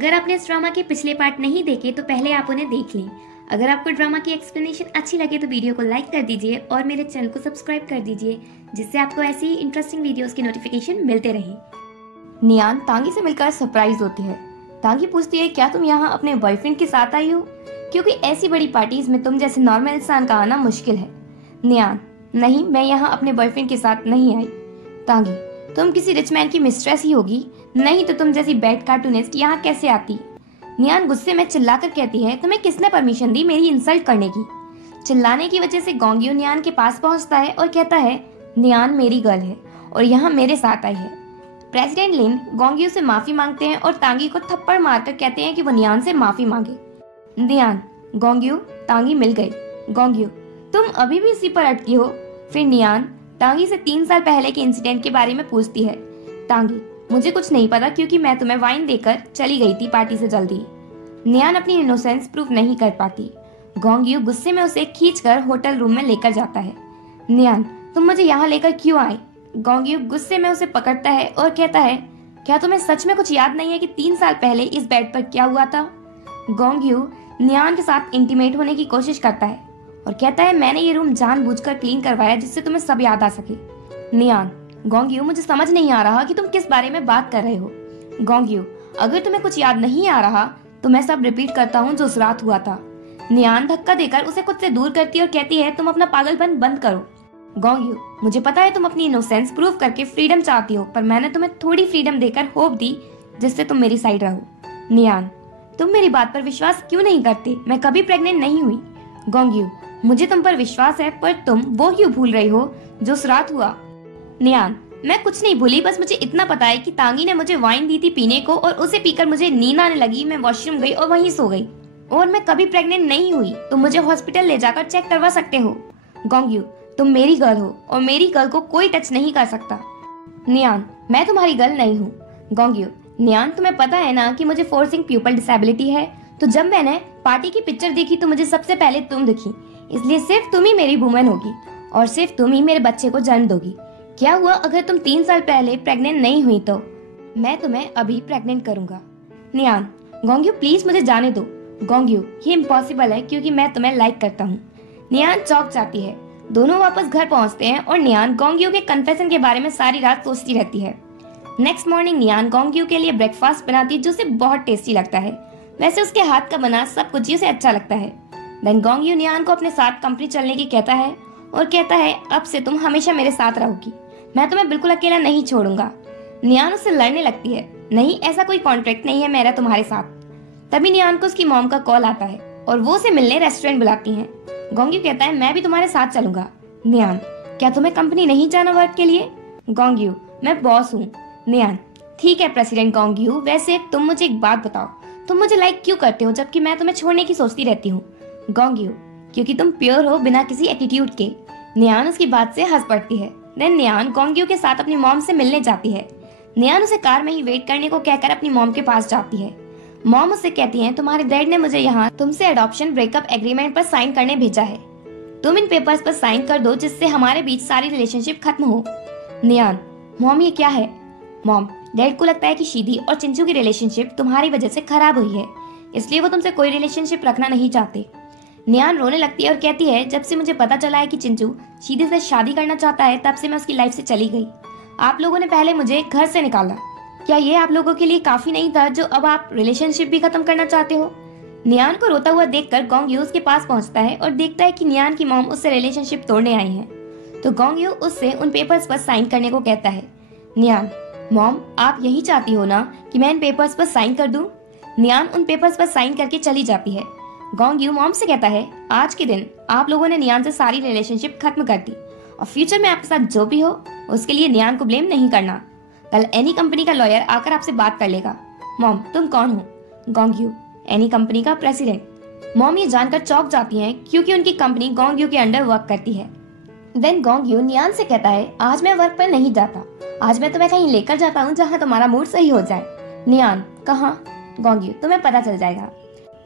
अगर आपने इस ड्रामा के पिछले पार्ट नहीं देखे तो पहले आप उन्हें देख लें। अगर आपको ड्रामा की एक्सप्लेनेशन अच्छी लगे तो वीडियो को लाइक कर दीजिए और मेरे चैनल को सब्सक्राइब कर दीजिए, जिससे आपको ऐसी ही इंटरेस्टिंग वीडियोस के नोटिफिकेशन मिलते रहे। नियान तांगी से मिलकर सरप्राइज होती है। तांगी पूछती है, क्या तुम यहाँ अपने बॉयफ्रेंड के साथ आई हो? क्योंकि ऐसी बड़ी पार्टीज में तुम जैसे नॉर्मल इंसान का आना मुश्किल है। नियान, नहीं, मैं यहाँ अपने बॉयफ्रेंड के साथ नहीं आई। तांगी, तुम किसी रिच मैन की मिस्ट्रेस ही होगी, नहीं तो तुम जैसी बैड कार्टूनिस्ट यहाँ कैसे आती? नियान गुस्से में चिल्लाकर कहती है, तुम्हें किसने परमिशन दी मेरी इंसल्ट करने की? चिल्लाने की वजह से गोंग्यू नियान के पास पहुंचता है और कहता है, नियान मेरी गर्ल है और यहाँ मेरे साथ आई है। प्रेसिडेंट लिन गोंग्यू से माफी मांगते हैं और तांगी को थप्पड़ मारकर कहते हैं कि वो नियान से माफी मांगे। नियान, गोंग्यू, तांगी मिल गई। गोंग्यू, तुम अभी भी इसी पर अटकी हो? फिर नियान तांगी से 3 साल पहले के इंसिडेंट के बारे में पूछती है। तांगी, मुझे कुछ नहीं पता क्योंकि मैं तुम्हें वाइन देकर चली गई थी पार्टी से जल्दी। नियान अपनी इनोसेंस प्रूफ नहीं कर पाती। गोंग्यू गुस्से में उसे खींचकर होटल रूम में लेकर जाता है। नियान, तुम मुझे यहाँ लेकर क्यों आए? गोंग्यू गुस्से में उसे पकड़ता है और कहता है, क्या तुम्हें सच में कुछ याद नहीं है कि 3 साल पहले इस बेड पर क्या हुआ था? गोंग्यू नियान के साथ इंटीमेट होने की कोशिश करता है और कहता है, मैंने ये रूम जानबूझकर क्लीन करवाया जिससे तुम्हें सब याद आ सके। नियान, गोंग्यू, मुझे समझ नहीं आ रहा कि तुम किस बारे में बात कर रहे हो। गोंग्यू, अगर तुम्हें कुछ याद नहीं आ रहा तो मैं सब रिपीट करता हूँ जो उस रात हुआ था। नियान धक्का देकर उसे खुद से दूर करती है और कहती है, तुम अपना पागलपन बंद करो। गोंग्यू, मुझे पता है तुम अपनी इनोसेंस प्रूव करके फ्रीडम चाहती हो, पर मैंने तुम्हें थोड़ी फ्रीडम देकर होप दी जिससे तुम मेरी साइड रहो। नियान, तुम मेरी बात पर विश्वास क्यों नहीं करते? मैं कभी प्रेग्नेंट नहीं हुई। गोंग्यू, मुझे तुम पर विश्वास है, पर तुम वो क्यों भूल रही हो जो उस रात हुआ? नियान, मैं कुछ नहीं भूली, बस मुझे इतना पता है कि तांगी ने मुझे वाइन दी थी पीने को और उसे पीकर मुझे नींद आने लगी। मैं वॉशरूम गई और वहीं सो गई और मैं कभी प्रेग्नेंट नहीं हुई। तुम मुझे हॉस्पिटल ले जाकर चेक करवा सकते हो। गोंग्यू, तुम मेरी गर्ल हो और मेरी गर्ल को कोई टच नहीं कर सकता। नियान, मैं तुम्हारी गर्ल नहीं हूँ। गोंग्यू, नियान, तुम्हें पता है ना कि मुझे फोर्सिंग प्यूपल डिसेबिलिटी है, तो जब मैंने पार्टी की पिक्चर देखी तो मुझे सबसे पहले तुम दिखी, इसलिए सिर्फ तुम ही मेरी वुमेन होगी और सिर्फ तुम ही मेरे बच्चे को जन्म दोगी। क्या हुआ अगर तुम 3 साल पहले प्रेग्नेंट नहीं हुई तो? मैं तुम्हें अभी प्रेग्नेंट करूंगा। नियान, गोंग्यू प्लीज मुझे जाने दो। गोंग्यू, ये इम्पॉसिबल है क्योंकि मैं तुम्हें लाइक करता हूँ। नियान चौंक जाती है। दोनों वापस घर पहुंचते हैं और नियान गोंग्यू के कन्फेशन के बारे में सारी रात सोचती रहती है। नेक्स्ट मॉर्निंग नियान गोंग्यू के लिए ब्रेकफास्ट बनाती है जो उसे बहुत टेस्टी लगता है। वैसे उसके हाथ का बना सब कुछ ही उसे अच्छा लगता है। देन गोंग्यू नियान को अपने साथ कंपनी चलने की कहता है और कहता है, अब से तुम हमेशा मेरे साथ रहोगी, मैं तुम्हें बिल्कुल अकेला नहीं छोड़ूंगा। नियान उससे लड़ने लगती है, नहीं, ऐसा कोई कॉन्ट्रैक्ट नहीं है मेरा तुम्हारे साथ। तभी नियान को उसकी मॉम का कॉल आता है और वो उसे मिलने रेस्टोरेंट बुलाती हैं। गोंग्यू कहता है, मैं भी तुम्हारे साथ चलूंगा। नियान, क्या तुम्हें कंपनी नहीं जाना वर्क के लिए? गोंग्यू, मैं बॉस हूँ। नियान, ठीक है प्रेसिडेंट गोंग्यू, वैसे तुम मुझे एक बात बताओ, तुम मुझे लाइक क्यों करते हो जबकि मैं तुम्हें छोड़ने की सोचती रहती हूँ? गोंग्यू, क्योंकि तुम प्योर हो बिना किसी एटीट्यूड के। नियान उसकी बात से हंस पड़ती है। देन नियान गोंग्यू के साथ अपनी मॉम से मिलने जाती है। नियान उसे कार में ही वेट करने को कहकर अपनी मॉम के पास जाती है। मॉम उससे कहती है, तुम्हारे डैड ने मुझे यहाँ तुमसे अडॉप्शन ब्रेकअप एग्रीमेंट पर साइन करने भेजा है, तुम इन पेपर्स पर साइन कर दो जिससे हमारे बीच सारी रिलेशनशिप खत्म हो। नियान, मॉम ये क्या है? मॉम, डैड को लगता है कि शीदी और चिंचू की रिलेशनशिप तुम्हारी वजह से खराब हुई है, इसलिए वो तुमसे कोई रिलेशनशिप रखना नहीं चाहते। नियान रोने लगती है और कहती है, जब से मुझे पता चला है कि चिंचू शीदी से शादी करना चाहता है तब से मैं उसकी लाइफ से चली गई। आप लोगों ने पहले मुझे घर से निकाला, क्या ये आप लोगों के लिए काफी नहीं था जो अब आप रिलेशनशिप भी खत्म करना चाहते हो? नियान को रोता हुआ देखकर गोंग्यू उसके पास पहुंचता है और देखता है कि नियान की मॉम उससे रिलेशनशिप तोड़ने आई है, तो गोंग्यू उससे उन पेपर्स पर साइन करने को कहता है। नियान, मॉम, आप यही चाहती हो ना कि मैं इन पेपर्स पर साइन कर दूं? नियान उन पेपर्स पर साइन करके चली जाती है। गोंग्यू मॉम से कहता है, आज के दिन आप लोगों ने नियान से सारी रिलेशनशिप खत्म कर दी और फ्यूचर में आपके साथ जो भी हो उसके लिए नियान को ब्लेम नहीं करना। कल एनी कंपनी का लॉयर आकर आपसे बात कर लेगा। मॉम, तुम कौन हो? गोंग्यू, एनी कंपनी का प्रेसिडेंट। मॉम ये जानकर चौंक जाती हैं क्योंकि उनकी कंपनी गोंग्यू के अंडर वर्क करती है। देन गोंग्यू नियान से कहता है, आज मैं वर्क पर नहीं जाता, आज मैं तुम्हें कहीं लेकर जाता हूँ जहाँ तुम्हारा मूड सही हो जाए। नियान, कहाँ? गोंग्यू, तुम्हें पता चल जाएगा।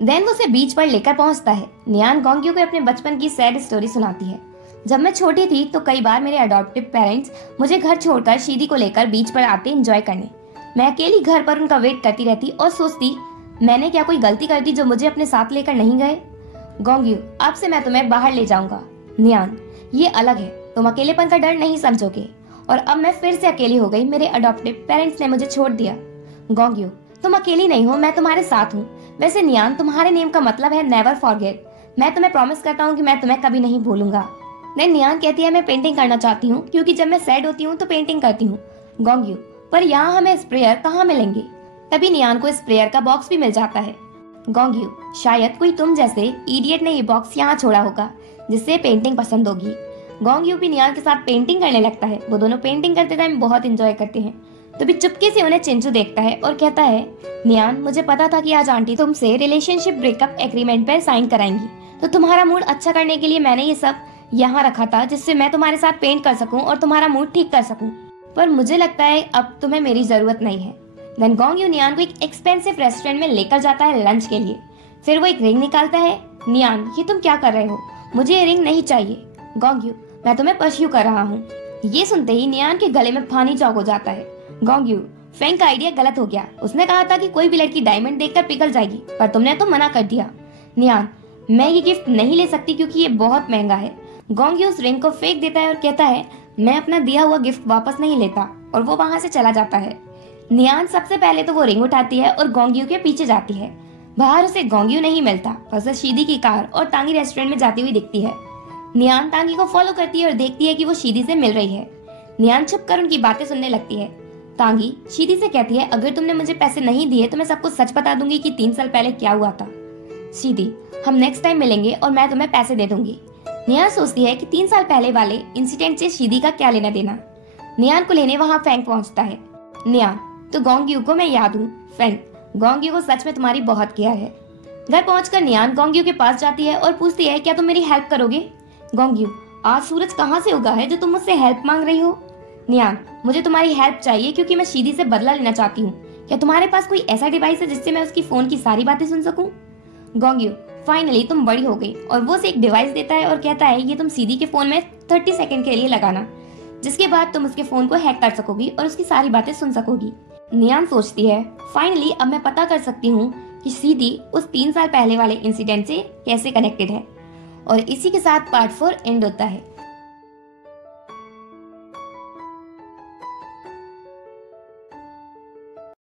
देन वो उसे बीच पर लेकर पहुंचता है। नियान गोंग्यू को अपने बचपन की सैड स्टोरी सुनाती है। जब मैं छोटी थी तो कई बार मेरे अडॉप्टिव पेरेंट्स मुझे घर छोड़कर शीदी को लेकर बीच पर आते एंजॉय करने। मैं अकेली घर पर उनका वेट करती रहती और सोचती मैंने क्या कोई गलती कर दी जो मुझे अपने साथ लेकर नहीं गए? गोंगयू, अब से मैं तुम्हें बाहर ले जाऊंगा। नियान, ये अलग है, तुम अकेलेपन का डर नहीं समझोगे। और अब मैं फिर से अकेली हो गई, मेरे अडॉप्टिव पेरेंट्स ने मुझे छोड़ दिया। गोंगयू, तुम अकेली नहीं हो, मैं तुम्हारे साथ हूँ। वैसे नियान, तुम्हारे नेम का मतलब है नेवर फॉरगेट। मैं तुम्हें प्रॉमिस करता हूँ कि मैं तुम्हें कभी नहीं भूलूंगा। नहीं, नियान कहती है मैं पेंटिंग करना चाहती हूँ क्योंकि जब मैं सैड होती हूँ तो पेंटिंग करती हूँ। गोंगयू, पर यहाँ हमें स्प्रेयर कहाँ मिलेंगे? तभी नियान को स्प्रेयर का बॉक्स भी मिल जाता है। गोंगयू, शायद कोई तुम जैसे इडियट ने ये बॉक्स यहाँ छोड़ा होगा जिससे पेंटिंग पसंद होगी। गोंगयू भी नियान के साथ पेंटिंग करने लगता है। वो दोनों पेंटिंग करते टाइम बहुत एंजॉय करते हैं। तभी चुपके से उन्हें चिंचू देखता है और कहता है, नियान, मुझे पता था कि आज आंटी तुमसे रिलेशनशिप ब्रेकअप एग्रीमेंट पर साइन कराएंगी, तो तुम्हारा मूड अच्छा करने के लिए मैंने ये सब यहाँ रखा था जिससे मैं तुम्हारे साथ पेंट कर सकूं और तुम्हारा मूड ठीक कर सकूं। पर मुझे लगता है अब तुम्हें मेरी जरूरत नहीं है। देन गोंगयू नियान को एक एक्सपेंसिव रेस्टोरेंट में लेकर जाता है लंच के लिए। फिर वो एक रिंग निकालता है। नियान, ये तुम क्या कर रहे हो? मुझे ये रिंग नहीं चाहिए। गोंगयू, मैं तुम्हें परस्यू कर रहा हूँ। ये सुनते ही नियान के गले में पानी चौक हो जाता है। गोंगयू, फेंग का आइडिया गलत हो गया। उसने कहा था कि कोई भी लड़की डायमंड देखकर पिघल जाएगी, पर तुमने तो मना कर दिया। नियान, मैं ये गिफ्ट नहीं ले सकती क्योंकि ये बहुत महंगा है। गोंगयू उस रिंग को फेंक देता है और कहता है, मैं अपना दिया हुआ गिफ्ट वापस नहीं लेता, और वो वहाँ से चला जाता है। नियान सबसे पहले तो वो रिंग उठाती है और गोंगयू के पीछे जाती है। बाहर उसे गोंगयू नहीं मिलता, बस शीदी की कार और तांगी रेस्टोरेंट में जाती हुई दिखती है। नियान तांगी को फॉलो करती है और देखती है कि वो शीदी से मिल रही है। नियान छुपकर उनकी बातें सुनने लगती है। तांगी शीदी से कहती है, अगर तुमने मुझे पैसे नहीं दिए तो मैं सबको सच बता दूंगी कि 3 साल पहले क्या हुआ था। शीदी, हम नेक्स्ट टाइम मिलेंगे और मैं तुम्हें पैसे दे दूंगी। नियान सोचती है कि 3 साल पहले वाले इंसिडेंट से शीदी का क्या लेना देना। नियान को लेने वहाँ फेंग पहुँचता है। नियान, तो गोंगयू को मैं याद हूँ। फेंग, गोंगयू को सच में तुम्हारी बहुत केयर है। घर पहुंचकर नियान गोंगयू के पास जाती है और पूछती है, क्या तुम मेरी हेल्प करोगे? गोंगयू, आज सूरज कहाँ से उगा है जो तुम मुझसे हेल्प मांग रही हो? नियान, मुझे तुम्हारी हेल्प चाहिए क्योंकि मैं शीदी से बदला लेना चाहती हूँ। क्या तुम्हारे पास कोई ऐसा डिवाइस है जिससे मैं उसकी फोन की सारी बातें सुन सकूं? गोंगयू, फाइनली तुम बड़ी हो गई। और वो उसे एक डिवाइस देता है और कहता है, ये तुम शीदी के फोन में 30 सेकंड के लिए लगाना, जिसके बाद तुम उसके फोन को हैक कर सकोगी और उसकी सारी बातें सुन सकोगी। नियान सोचती है, फाइनली अब मैं पता कर सकती हूँ कि शीदी उस 3 साल पहले वाले इंसिडेंट से कैसे कनेक्टेड है। और इसी के साथ पार्ट 4 एंड होता है।